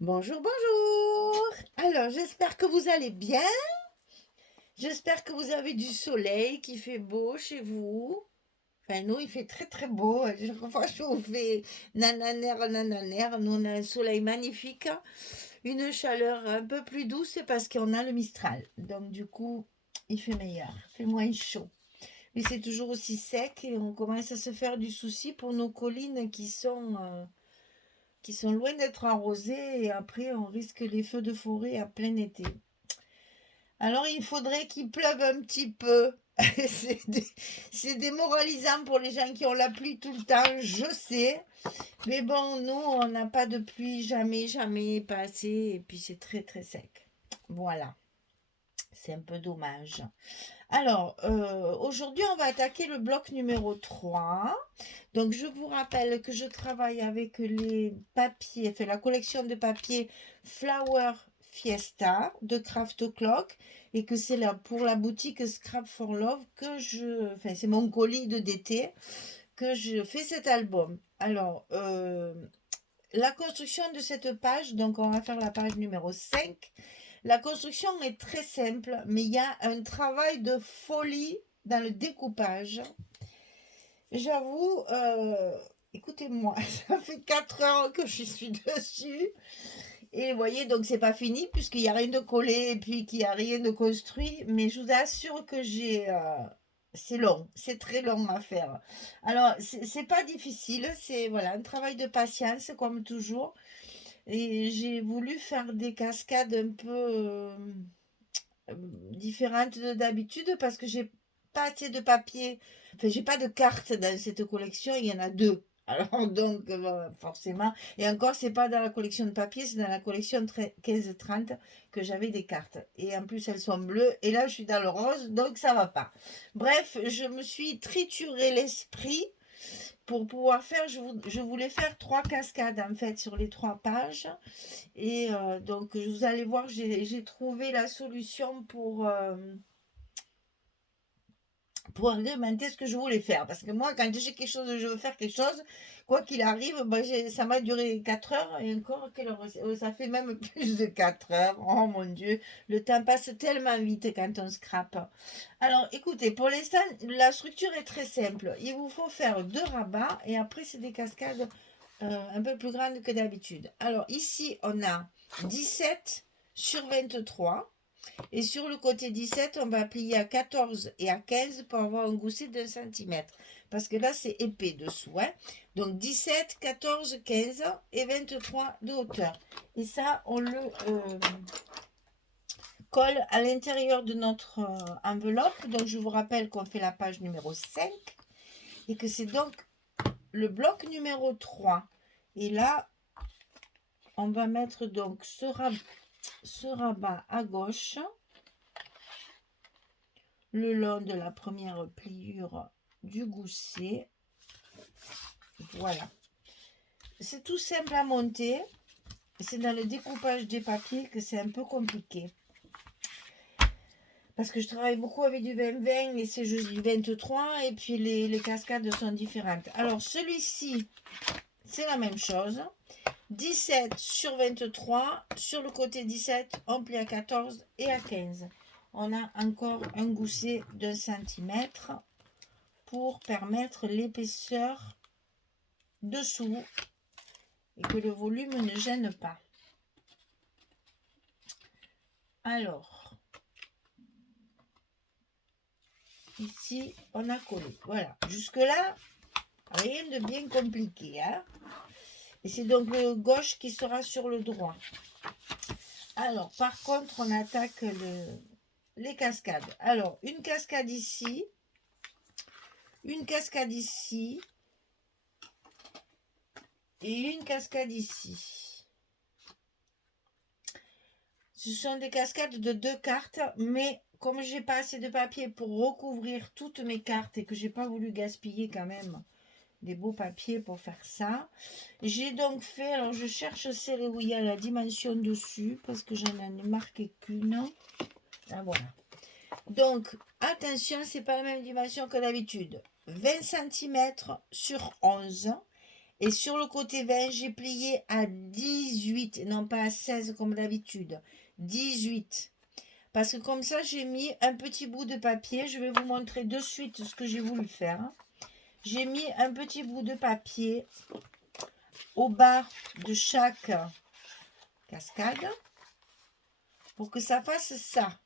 Bonjour, bonjour. Alors, j'espère que vous allez bien. J'espère que vous avez du soleil, qu'il fait beau chez vous. Enfin, nous, il fait très très beau. Chaque fois chauffer, nananère, nananère. Nous, on a un soleil magnifique, une chaleur un peu plus douce, c'est parce qu'on a le Mistral. Donc, du coup, il fait meilleur, il fait moins chaud. Mais c'est toujours aussi sec et on commence à se faire du souci pour nos collines qui sont loin d'être arrosées et après on risque les feux de forêt à plein été. Alors il faudrait qu'il pleuve un petit peu. C'est démoralisant pour les gens qui ont la pluie tout le temps, je sais. Mais bon, nous, on n'a pas de pluie, jamais, jamais, pas assez. Et puis c'est très, très sec. Voilà, c'est un peu dommage. Alors, aujourd'hui, on va attaquer le bloc numéro 3. Donc, je vous rappelle que je travaille avec les papiers, enfin, la collection de papiers Flower Fiesta de Craft Clock et que c'est là pour la boutique Scrap for Love enfin, c'est mon colis d'été que je fais cet album. Alors, la construction de cette page, donc on va faire la page numéro 5. La construction est très simple, mais il y a un travail de folie dans le découpage. J'avoue, écoutez-moi, ça fait 4 heures que je suis dessus. Et vous voyez, donc c'est pas fini puisqu'il n'y a rien de collé et puis qu'il n'y a rien de construit. Mais je vous assure que c'est long, c'est très long à faire. Alors, c'est pas difficile, c'est voilà, un travail de patience comme toujours. Et j'ai voulu faire des cascades un peu différentes de d'habitude parce que j'ai pas assez de papier. Enfin, j'ai pas de cartes dans cette collection, il y en a deux. Alors donc forcément, et encore c'est pas dans la collection de papier, c'est dans la collection 15-30 que j'avais des cartes. Et en plus elles sont bleues, et là je suis dans le rose, donc ça va pas. Bref, je me suis trituré l'esprit pour pouvoir faire, je voulais faire 3 cascades en fait sur les 3 pages. Et donc, vous allez voir, j'ai trouvé la solution pour argumenter ce que je voulais faire. Parce que moi, quand j'ai quelque chose, je veux faire quelque chose, quoi qu'il arrive, ben, ça m'a duré 4 heures et encore, ça fait même plus de 4 heures. Oh mon Dieu, le temps passe tellement vite quand on scrape. Alors, écoutez, pour l'instant, la structure est très simple. Il vous faut faire 2 rabats et après, c'est des cascades un peu plus grandes que d'habitude. Alors, ici, on a 17 sur 23. Et sur le côté 17, on va plier à 14 et à 15 pour avoir un gousset d'1 centimètre. Parce que là, c'est épais dessous. Hein. Donc 17, 14, 15 et 23 de hauteur. Et ça, on le colle à l'intérieur de notre enveloppe. Donc je vous rappelle qu'on fait la page numéro 5 et que c'est donc le bloc numéro 3. Et là, on va mettre donc ce rabat à gauche le long de la première pliure du gousset. Voilà. C'est tout simple à monter. C'est dans le découpage des papiers que c'est un peu compliqué. Parce que je travaille beaucoup avec du 20-20 et c'est juste du 23 et puis les cascades sont différentes. Alors celui-ci, c'est la même chose. 17 sur 23. Sur le côté 17, on plie à 14 et à 15. On a encore un gousset d'1 centimètre pour permettre l'épaisseur dessous et que le volume ne gêne pas. Alors, ici, on a collé. Voilà, jusque-là, rien de bien compliqué. Hein, et c'est donc le gauche qui sera sur le droit. Alors, par contre, on attaque les cascades. Alors, une cascade ici, une cascade ici et une cascade ici. Ce sont des cascades de 2 cartes, mais comme j'ai pas assez de papier pour recouvrir toutes mes cartes et que j'ai pas voulu gaspiller quand même des beaux papiers pour faire ça, j'ai donc fait, alors je cherche celle où il y a la dimension dessus parce que j'en ai marqué qu'une. Ah voilà. Donc attention, c'est pas la même dimension que d'habitude. 20 cm sur 11 Et sur le côté 20, j'ai plié à 18, non pas à 16 comme d'habitude. 18. Parce que comme ça, j'ai mis un petit bout de papier. Je vais vous montrer de suite ce que j'ai voulu faire. J'ai mis un petit bout de papier au bas de chaque cascade pour que ça fasse ça,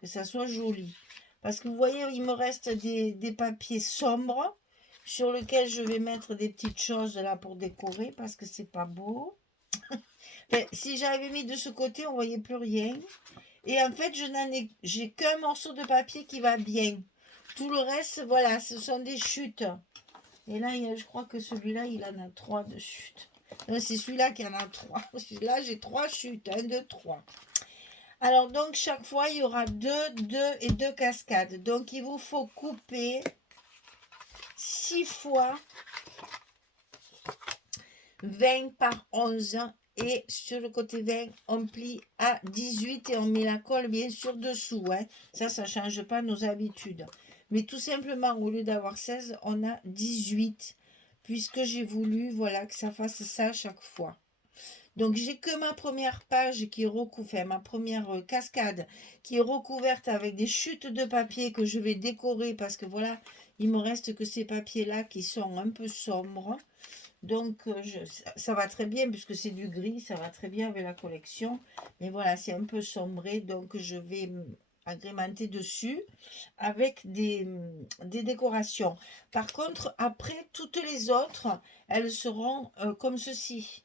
que ça soit joli. Parce que vous voyez, il me reste des papiers sombres sur lesquels je vais mettre des petites choses là pour décorer parce que c'est pas beau. Si j'avais mis de ce côté, on voyait plus rien. Et en fait, j'ai qu'un morceau de papier qui va bien. Tout le reste, voilà, ce sont des chutes. Et là, je crois que celui-là, il en a 3 de chutes. C'est celui-là qui en a 3. Là, j'ai 3 chutes. 1, 2, 3. Alors, donc, chaque fois, il y aura 2, 2 et 2 cascades. Donc, il vous faut couper 6 fois 20 par 11. Et sur le côté 20, on plie à 18 et on met la colle, bien sûr, dessous. Hein. Ça ne change pas nos habitudes. Mais tout simplement, au lieu d'avoir 16, on a 18. Puisque j'ai voulu, voilà, que ça fasse ça chaque fois. Donc, j'ai que ma première page qui est recouverte, enfin, ma première cascade qui est recouverte avec des chutes de papier que je vais décorer parce que voilà, il me reste que ces papiers-là qui sont un peu sombres. Donc, ça va très bien puisque c'est du gris, ça va très bien avec la collection. Mais voilà, c'est un peu sombré, donc je vais agrémenter dessus avec des décorations. Par contre, après, toutes les autres, elles seront comme ceci.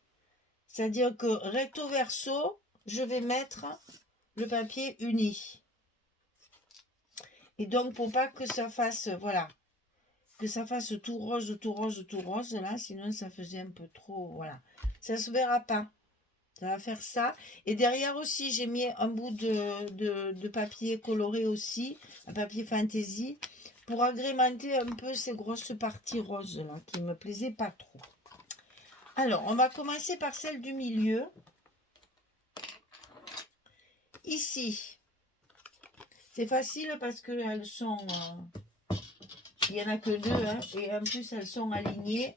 C'est-à-dire que recto verso, je vais mettre le papier uni. Et donc, pour pas que ça fasse, voilà, que ça fasse tout rose, tout rose, tout rose, là, sinon ça faisait un peu trop, voilà. Ça se verra pas. Ça va faire ça. Et derrière aussi, j'ai mis un bout de papier coloré aussi, un papier fantaisie, pour agrémenter un peu ces grosses parties roses, là, qui me plaisaient pas trop. Alors, on va commencer par celle du milieu. Ici, c'est facile parce qu'elles sont... il n'y en a que 2, hein, et en plus, elles sont alignées.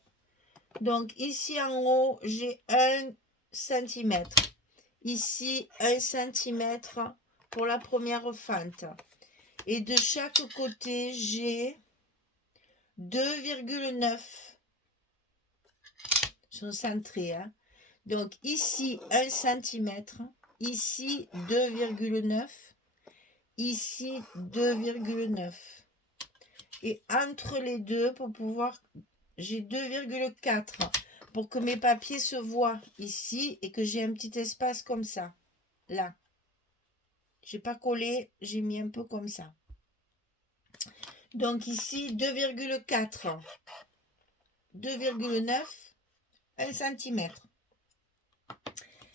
Donc, ici en haut, j'ai 1 cm. Ici, 1 cm pour la première fente. Et de chaque côté, j'ai 2,9. Ils sont centrés. Hein. Donc, ici, 1 cm. Ici, 2,9. Ici, 2,9. Et entre les deux, pour pouvoir... j'ai 2,4 pour que mes papiers se voient ici et que j'ai un petit espace comme ça. Là. J'ai pas collé, j'ai mis un peu comme ça. Donc ici, 2,4. 2,9. 1 cm.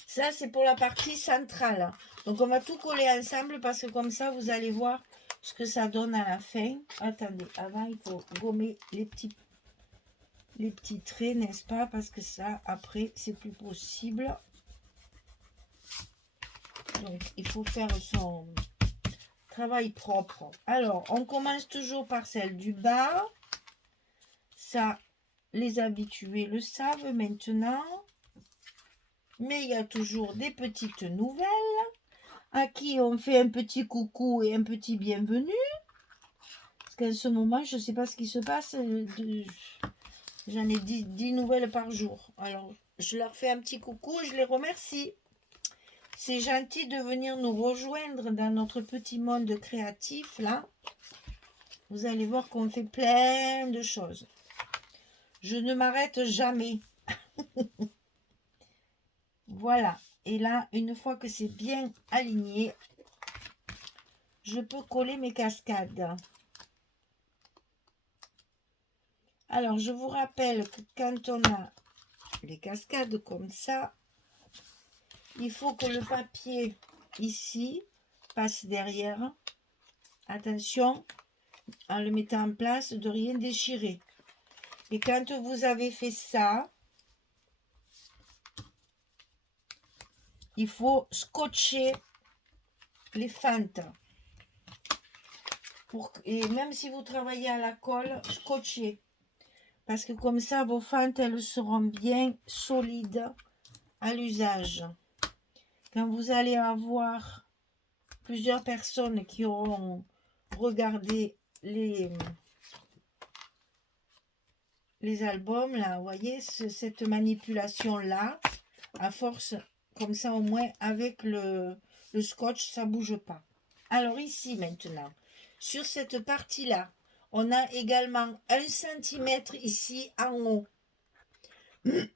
Ça, c'est pour la partie centrale. Donc, on va tout coller ensemble parce que comme ça, vous allez voir ce que ça donne à la fin. Attendez, avant, il faut gommer les petits traits, n'est-ce pas? Parce que ça, après, c'est plus possible. Donc, il faut faire son travail propre. Alors, on commence toujours par celle du bas. Ça, les habitués le savent maintenant. Mais il y a toujours des petites nouvelles à qui on fait un petit coucou et un petit bienvenue. Parce qu'en ce moment, je ne sais pas ce qui se passe. J'en ai 10 nouvelles par jour. Alors, je leur fais un petit coucou et je les remercie. C'est gentil de venir nous rejoindre dans notre petit monde créatif, là. Vous allez voir qu'on fait plein de choses. Je ne m'arrête jamais. Voilà. Et là, une fois que c'est bien aligné, je peux coller mes cascades. Alors, je vous rappelle que quand on a les cascades comme ça, il faut que le papier ici passe derrière. Attention, en le mettant en place, de rien déchirer. Et quand vous avez fait ça, il faut scotcher les fentes. Et même si vous travaillez à la colle, scotcher. parce que comme ça, vos fentes, elles seront bien solides à l'usage. Quand vous allez avoir plusieurs personnes qui auront regardé les albums, là, vous voyez, cette manipulation-là, à force, comme ça au moins, avec le scotch, ça ne bouge pas. Alors ici, maintenant, sur cette partie-là, on a également 1 cm ici en haut,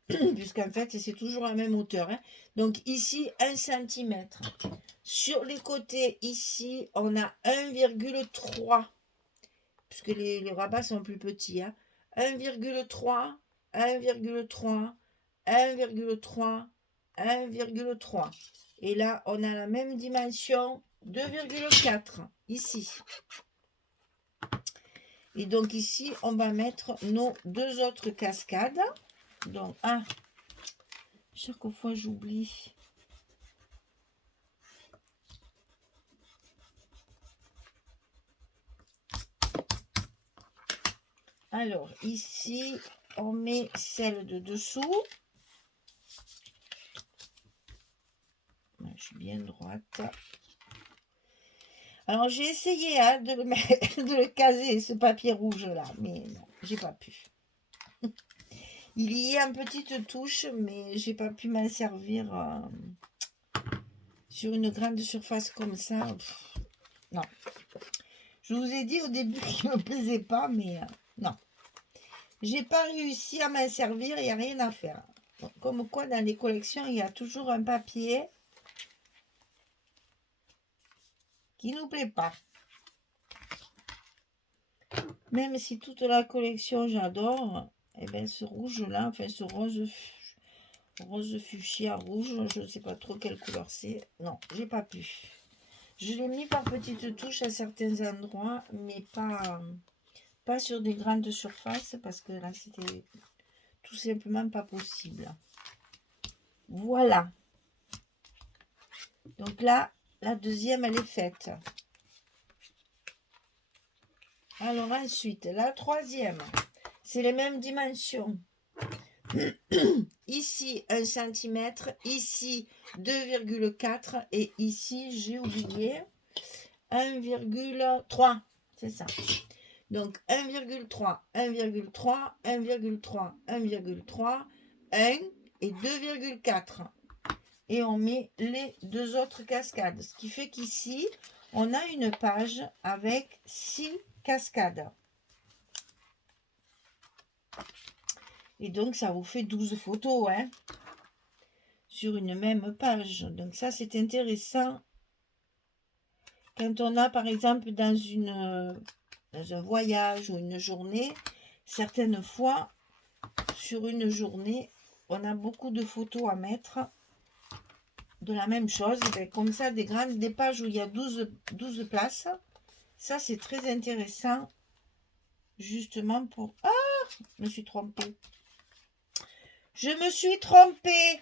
puisqu'en fait, c'est toujours la même hauteur. Hein. Donc ici, 1 cm. Sur les côtés, ici, on a 1,3, puisque les rabats sont plus petits. Hein. 1,3, 1,3, 1,3, 1,3. Et là, on a la même dimension, 2,4, ici. Et donc ici, on va mettre nos 2 autres cascades. Donc, chaque fois, j'oublie. Alors, ici, on met celle de dessous. Je suis bien droite. Alors, j'ai essayé de le caser, ce papier rouge-là, mais non, j'ai pas pu. Il y a une petite touche, mais j'ai pas pu m'en servir sur une grande surface comme ça. Non. Je vous ai dit au début qu'il ne me plaisait pas, mais non. J'ai pas réussi à m'en servir, il n'y a rien à faire. Donc, comme quoi, dans les collections, il y a toujours un papier qui ne nous plaît pas. Même si toute la collection, j'adore, et bien ce rouge-là, enfin ce rose fuchsia rouge, je ne sais pas trop quelle couleur c'est. Non, j'ai pas pu. Je l'ai mis par petites touches à certains endroits, mais pas sur des grandes surfaces, parce que là, c'était tout simplement pas possible. Voilà. Donc là, la deuxième, elle est faite. Alors ensuite, la troisième, c'est les mêmes dimensions. Ici 1 cm, ici 2,4 et ici j'ai oublié 1,3, c'est ça. Donc 1,3, 1,3, 1,3, 1,3, 1 et 2,4. Et on met les 2 autres cascades. Ce qui fait qu'ici, on a une page avec 6 cascades. Et donc, ça vous fait 12 photos, hein, sur une même page. Donc, ça, c'est intéressant. Quand on a, par exemple, dans un voyage ou une journée, certaines fois, sur une journée, on a beaucoup de photos à mettre de la même chose. Et comme ça, des pages où il y a 12 places. Ça, c'est très intéressant, justement pour... Ah, je me suis trompée. Je me suis trompée.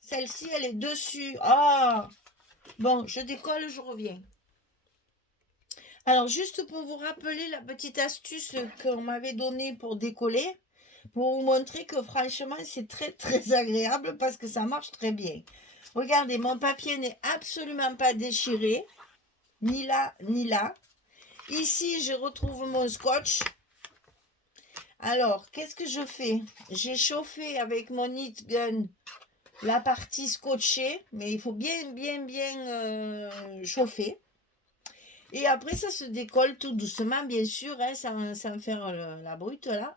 Celle-ci, elle est dessus. Ah, bon, je décolle, je reviens. Alors, juste pour vous rappeler la petite astuce qu'on m'avait donnée pour décoller, pour vous montrer que franchement, c'est très, très agréable parce que ça marche très bien. Regardez, mon papier n'est absolument pas déchiré, ni là, ni là. Ici, je retrouve mon scotch. Alors, qu'est-ce que je fais? J'ai chauffé avec mon heat gun la partie scotchée, mais il faut bien chauffer. Et après, ça se décolle tout doucement, bien sûr, hein, sans faire la brute, là.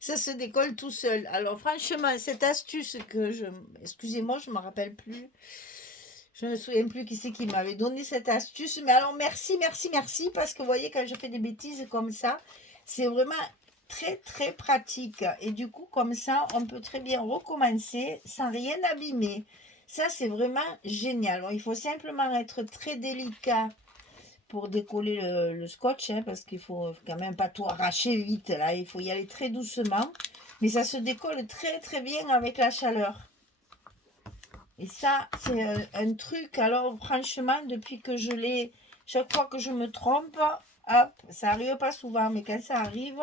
Ça se décolle tout seul. Alors, franchement, cette astuce excusez-moi, je ne me rappelle plus. Je ne me souviens plus qui c'est qui m'avait donné cette astuce. Mais alors, merci, parce que vous voyez, quand je fais des bêtises comme ça, c'est vraiment très, très pratique. Et du coup, comme ça, on peut très bien recommencer sans rien abîmer. Ça, c'est vraiment génial. Bon, il faut simplement être très délicat pour décoller le scotch, hein, parce qu'il faut quand même pas tout arracher vite. Là, il faut y aller très doucement. Mais ça se décolle très, très bien avec la chaleur. Et ça, c'est un truc, alors franchement, depuis que je l'ai, chaque fois que je me trompe, hop, ça arrive pas souvent, mais quand ça arrive,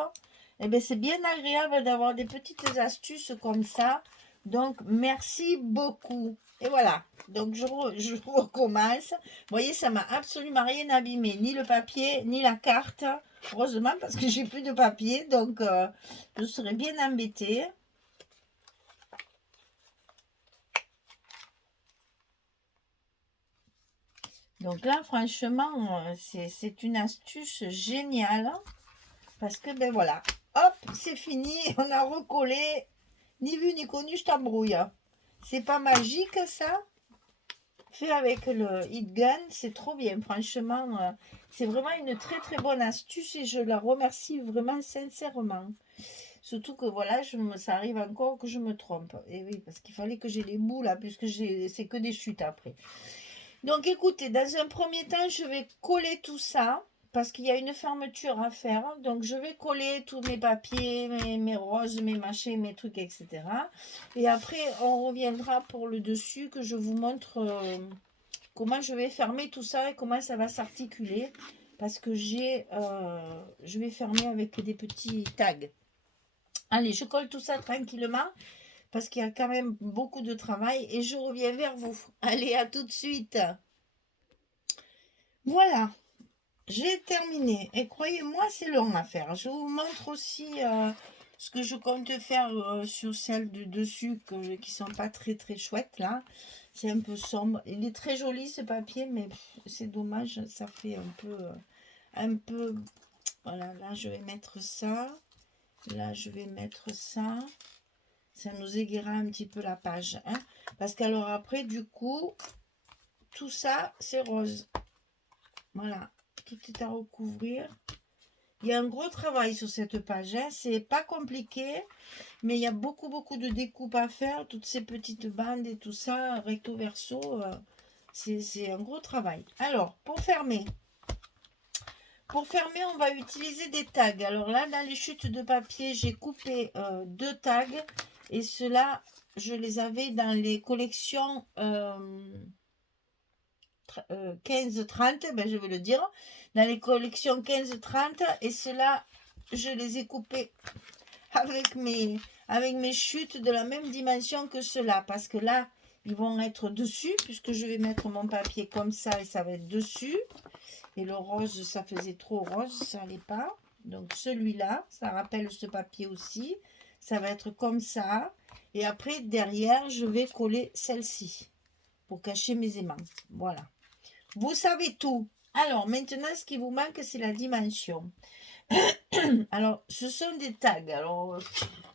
Eh bien, c'est bien agréable d'avoir des petites astuces comme ça. Donc, merci beaucoup. Et voilà. Donc, je recommence. Vous voyez, ça m'a absolument rien abîmé. Ni le papier, ni la carte. Heureusement, parce que j'ai plus de papier. Donc, je serais bien embêtée. Donc là, franchement, c'est une astuce géniale. Parce que, ben voilà. Hop, c'est fini. On a recollé. Ni vu ni connu, je t'embrouille. C'est pas magique, ça. Fait avec le Heat Gun, c'est trop bien. Franchement, c'est vraiment une très très bonne astuce et je la remercie vraiment sincèrement. Surtout que voilà, ça arrive encore que je me trompe. Et oui, parce qu'il fallait que j'ai les bouts là, puisque c'est que des chutes après. Donc écoutez, dans un premier temps, je vais coller tout ça parce qu'il y a une fermeture à faire. Donc je vais coller tous mes papiers, mes roses, mes machins, mes trucs, etc. Et après, on reviendra pour le dessus que je vous montre comment je vais fermer tout ça et comment ça va s'articuler. Parce que je vais fermer avec des petits tags. Allez, je colle tout ça tranquillement parce qu'il y a quand même beaucoup de travail et je reviens vers vous. Allez, à tout de suite. Voilà, j'ai terminé. Et croyez-moi, c'est long à faire. Je vous montre aussi ce que je compte faire sur celles du dessus qui sont pas très très chouettes là. C'est un peu sombre. Il est très joli ce papier, mais c'est dommage, ça fait un peu. Voilà, là je vais mettre ça. Là je vais mettre ça. Ça nous aiguillera un petit peu la page. Hein, parce qu'alors après, du coup, tout ça, c'est rose. Voilà, tout est à recouvrir. Il y a un gros travail sur cette page. Hein. C'est pas compliqué, mais il y a beaucoup de découpes à faire. Toutes ces petites bandes et tout ça, recto verso, c'est un gros travail. Alors, pour fermer, on va utiliser des tags. Alors là, dans les chutes de papier, j'ai coupé 2 tags. Et ceux-là, je les avais dans les collections 15-30, ben je vais le dire. Dans les collections 15-30. Et ceux-là, je les ai coupés avec mes chutes de la même dimension que ceux-là. Parce que là, ils vont être dessus, puisque je vais mettre mon papier comme ça et ça va être dessus. Et le rose, ça faisait trop rose, ça n'allait pas. Donc celui-là, ça rappelle ce papier aussi. Ça va être comme ça. Et après, derrière, je vais coller celle-ci pour cacher mes aimants. Voilà. Vous savez tout. Alors, maintenant, ce qui vous manque, c'est la dimension. Alors, ce sont des tags. Alors,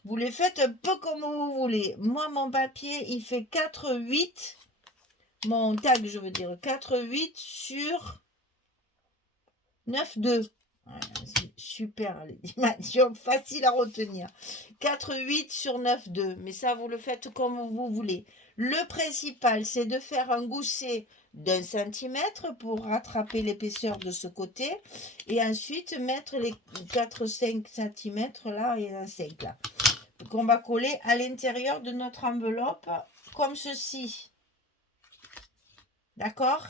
vous les faites un peu comme vous voulez. Moi, mon papier, il fait 4,8. Mon tag, je veux dire, 4,8 sur 9,2. Voilà, c'est super, les dimensions faciles à retenir. 4,8 sur 9,2. Mais ça, vous le faites comme vous voulez. Le principal, c'est de faire un gousset d'1 centimètre pour rattraper l'épaisseur de ce côté. Et ensuite, mettre les 4-5 cm là et un 5 là. Qu'on va coller à l'intérieur de notre enveloppe comme ceci. D'accord?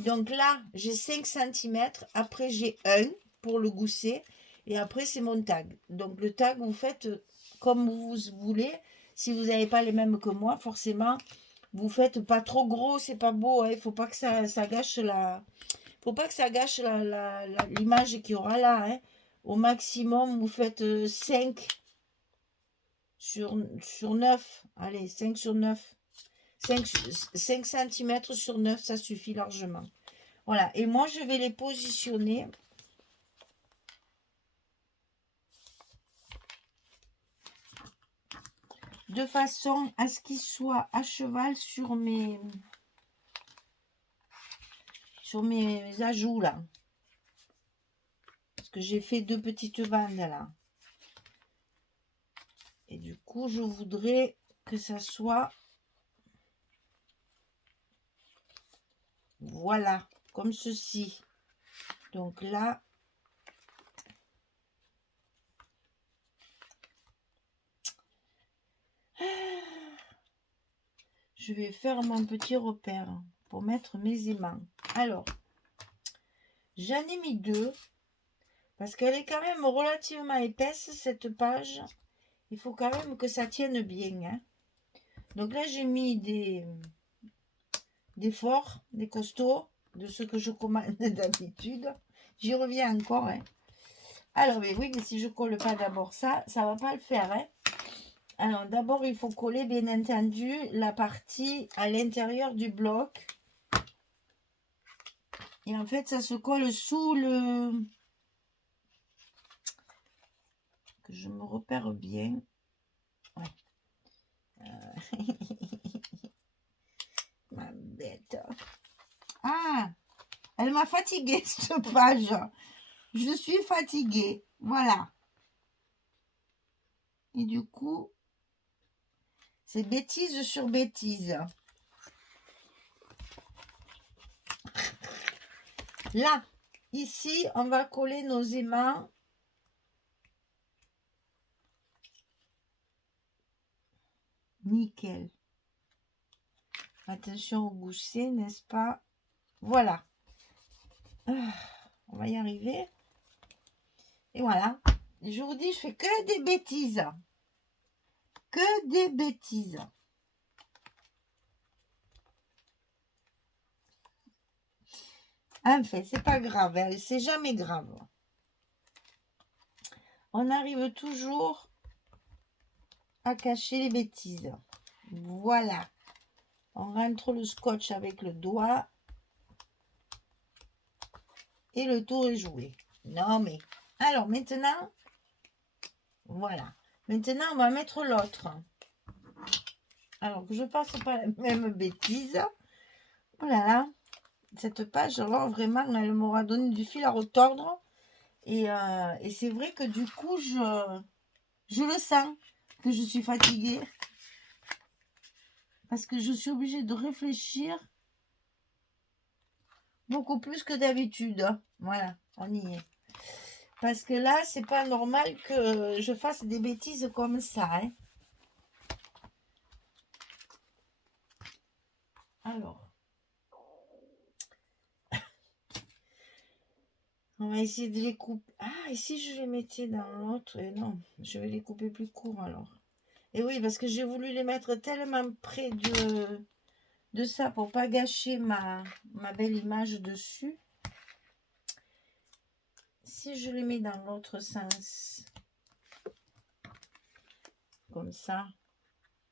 Donc là, j'ai 5 cm. Après, j'ai 1 pour le gousset. Et après, c'est mon tag. Donc, le tag, vous faites comme vous voulez. Si vous n'avez pas les mêmes que moi, forcément, vous faites pas trop gros. C'est pas beau. Il ne faut pas que ça gâche faut pas que ça gâche l'image qu'il y aura là. Hein. Au maximum, vous faites 5 sur 9. Allez, 5 sur 9. 5 cm sur 9, ça suffit largement. Voilà, et moi, je vais les positionner de façon à ce qu'ils soient à cheval sur mes ajouts, là. Parce que j'ai fait 2 petites bandes, là. Et du coup, je voudrais que ça soit... Voilà, comme ceci. Donc là... Je vais faire mon petit repère pour mettre mes aimants. Alors, j'en ai mis 2. Parce qu'elle est quand même relativement épaisse, cette page. Il faut quand même que ça tienne bien. Hein. Donc là, j'ai mis des forts, des costauds, de ceux que je commande d'habitude. J'y reviens encore. Hein. Alors, mais oui, mais si je colle pas d'abord ça, ça va pas le faire. Hein. Alors, d'abord, il faut coller, bien entendu, la partie à l'intérieur du bloc. Et en fait, ça se colle sous le... Que je me repère bien. Ouais. Ma bête. Ah, elle m'a fatiguée, cette page. Je suis fatiguée. Voilà. Et du coup, c'est bêtise sur bêtise. Là, ici, on va coller nos aimants. Nickel. Attention au gousset, n'est-ce pas? Voilà. On va y arriver. Et voilà. Je vous dis, je fais que des bêtises. Que des bêtises. Enfin, c'est pas grave. Hein, c'est jamais grave. On arrive toujours à cacher les bêtises. Voilà. On rentre le scotch avec le doigt. Et le tour est joué. Non mais... Alors maintenant... Voilà. Maintenant, on va mettre l'autre. Alors que je fasse pas la même bêtise. Oh là là. Cette page, alors vraiment, elle m'aura donné du fil à retordre. Et c'est vrai que du coup, je le sens que je suis fatiguée. Parce que je suis obligée de réfléchir beaucoup plus que d'habitude. Voilà, on y est. Parce que là, c'est pas normal que je fasse des bêtises comme ça. Hein. Alors. On va essayer de les couper. Ah, et si je les mettais dans l'autre? Non, je vais les couper plus courts alors. Et oui, parce que j'ai voulu les mettre tellement près de ça pour pas gâcher ma belle image dessus. Si je les mets dans l'autre sens, comme ça,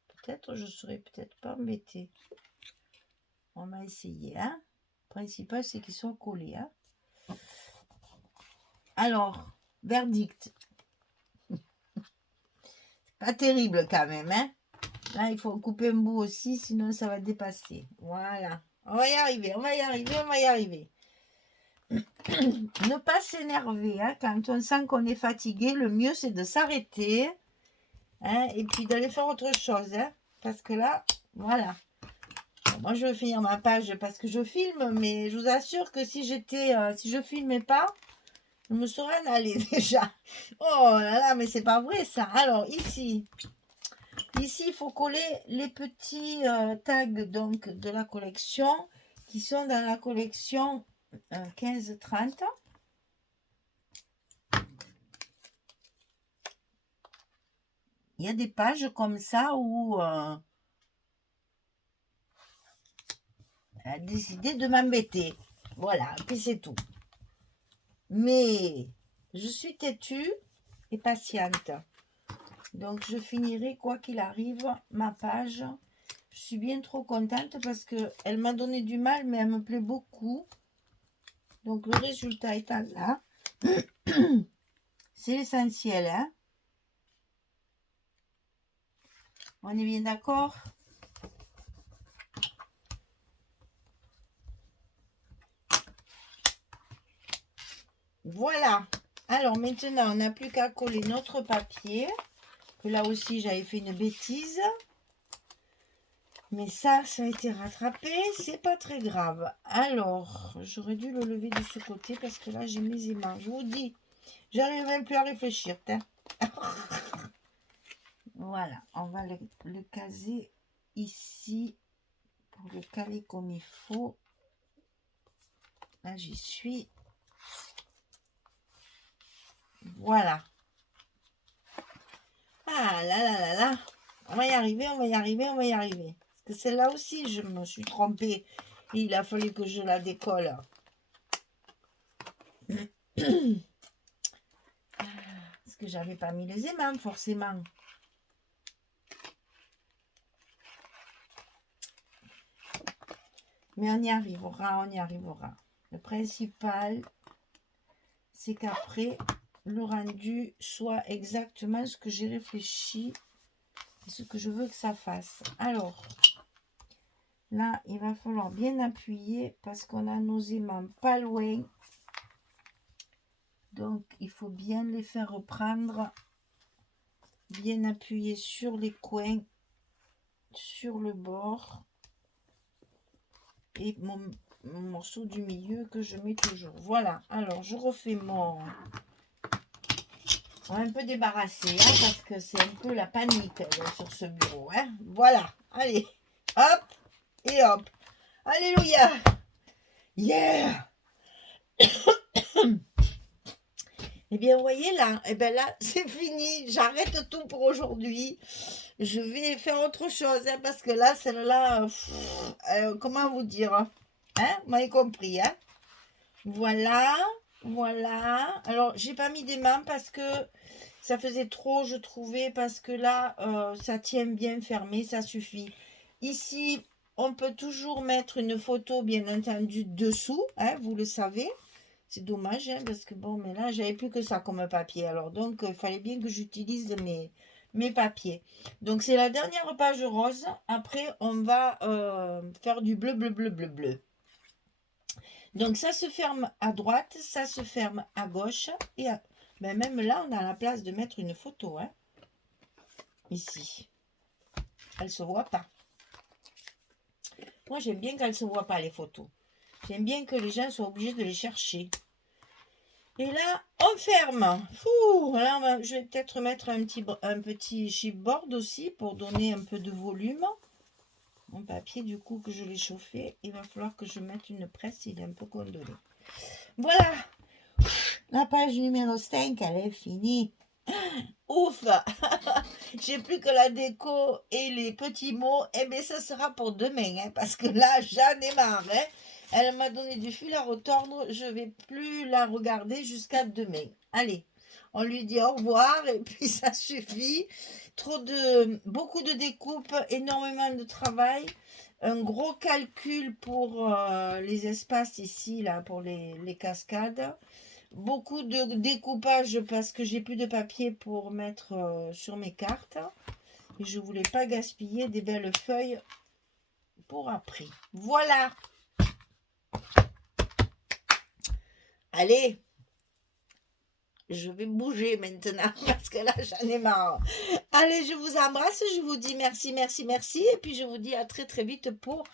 peut-être je serais peut-être pas embêtée. On va essayer, hein. Le principal, c'est qu'ils soient collés, hein. Alors, verdict. Pas terrible quand même, hein. Là, il faut couper un bout aussi, sinon ça va dépasser. Voilà. On va y arriver, on va y arriver, on va y arriver. Ne pas s'énerver. Hein. Quand on sent qu'on est fatigué, le mieux, c'est de s'arrêter. Hein, et puis d'aller faire autre chose. Hein, parce que là, voilà. Bon, moi, je vais finir ma page parce que je filme. Mais je vous assure que si je filmais pas, je me serais en allée déjà. Oh là là, mais c'est pas vrai ça. Alors, ici, il faut coller les petits tags donc, de la collection qui sont dans la collection 15-30. Il y a des pages comme ça où elle a décidé de m'embêter. Voilà, puis c'est tout. Mais je suis têtue et patiente. Donc je finirai quoi qu'il arrive ma page. Je suis bien trop contente parce qu'elle m'a donné du mal, mais elle me plaît beaucoup. Donc le résultat étant là, c'est l'essentiel. Hein. On est bien d'accord? Voilà. Alors maintenant, on n'a plus qu'à coller notre papier. Que là aussi, j'avais fait une bêtise. Mais ça a été rattrapé. C'est pas très grave. Alors, j'aurais dû le lever de ce côté parce que là, j'ai mes aimants. Je vous dis, j'arrive même plus à réfléchir. Voilà. On va le caser ici pour le caler comme il faut. Là, j'y suis. Voilà. Ah là là là là. On va y arriver, on va y arriver, on va y arriver. Parce que celle-là aussi, je me suis trompée. Il a fallu que je la décolle. Parce que j'avais pas mis les aimants, forcément. Mais on y arrivera, on y arrivera. Le principal, c'est qu'après, le rendu soit exactement ce que j'ai réfléchi et ce que je veux que ça fasse. Alors, là, il va falloir bien appuyer parce qu'on a nos aimants pas loin. Donc, il faut bien les faire reprendre, bien appuyer sur les coins, sur le bord. Et mon morceau du milieu que je mets toujours. Voilà, alors je refais mon... On va un peu débarrasser, hein, parce que c'est un peu la panique là, sur ce bureau. Hein. Voilà, allez, hop, et hop. Alléluia. Yeah. Eh bien, vous voyez là, eh bien là, c'est fini. J'arrête tout pour aujourd'hui. Je vais faire autre chose, hein, parce que là, celle-là, comment vous dire, hein, vous m'avez compris, hein. Voilà, voilà. Alors, j'ai pas mis des mains parce que ça faisait trop, je trouvais, parce que là, ça tient bien fermé, ça suffit. Ici, on peut toujours mettre une photo, bien entendu, dessous, hein, vous le savez. C'est dommage, hein, parce que bon, mais là, j'avais plus que ça comme papier. Alors, donc, il fallait bien que j'utilise mes papiers. Donc, c'est la dernière page rose. Après, on va faire du bleu, bleu, bleu, bleu, bleu. Donc, ça se ferme à droite, ça se ferme à gauche. Et ben, même là, on a la place de mettre une photo. Hein, ici. Elle ne se voit pas. Moi, j'aime bien qu'elle ne se voit pas, les photos. J'aime bien que les gens soient obligés de les chercher. Et là, on ferme. Fouh, là, je vais peut-être mettre un petit chipboard aussi pour donner un peu de volume. Mon papier, du coup, que je l'ai chauffé, il va falloir que je mette une presse, il est un peu condamné. Voilà, la page numéro 5, elle est finie. Ouf. J'ai plus que la déco et les petits mots. Eh bien, ça sera pour demain, hein, parce que là, j'en ai marre. Hein. Elle m'a donné du fil à retordre. Je vais plus la regarder jusqu'à demain. Allez, on lui dit au revoir et puis ça suffit. Beaucoup de découpes, énormément de travail. Un gros calcul pour les espaces ici, là, pour les cascades. Beaucoup de découpage parce que j'ai plus de papier pour mettre sur mes cartes. Et je voulais pas gaspiller des belles feuilles pour après. Voilà. Allez. Je vais bouger maintenant parce que là, j'en ai marre. Allez, je vous embrasse. Je vous dis merci, merci, merci. Et puis, je vous dis à très, très vite pour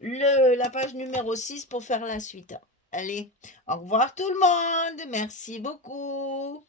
la page numéro 6 pour faire la suite. Allez, au revoir tout le monde. Merci beaucoup.